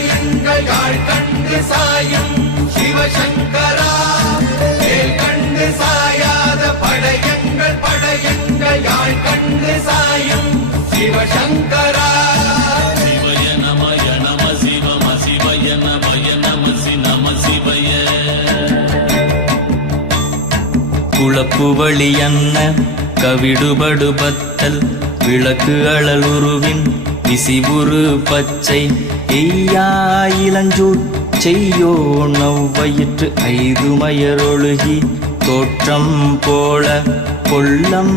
படையங்கள் யாழ் கண்டு சாயும் சிவசங்கரா. வேல் கண்டு சாயாத படையங்கள் படையங்கள் யாழ் கண்டு சாயும் சிவசங்கரா. சிவய நமய நம சிவம சிவய நமய நம சி நம சிவய. குளப்புவழி அன்ன கவிடுபடுபத்தல் விளக்கு அழலுருவின் விசிபுரு பச்சை எய்யா இளஞ்சூட் செய்யோ நவ்வயிற்று ஐதுமயரொழுகி தோற்றம் போல கொல்லம்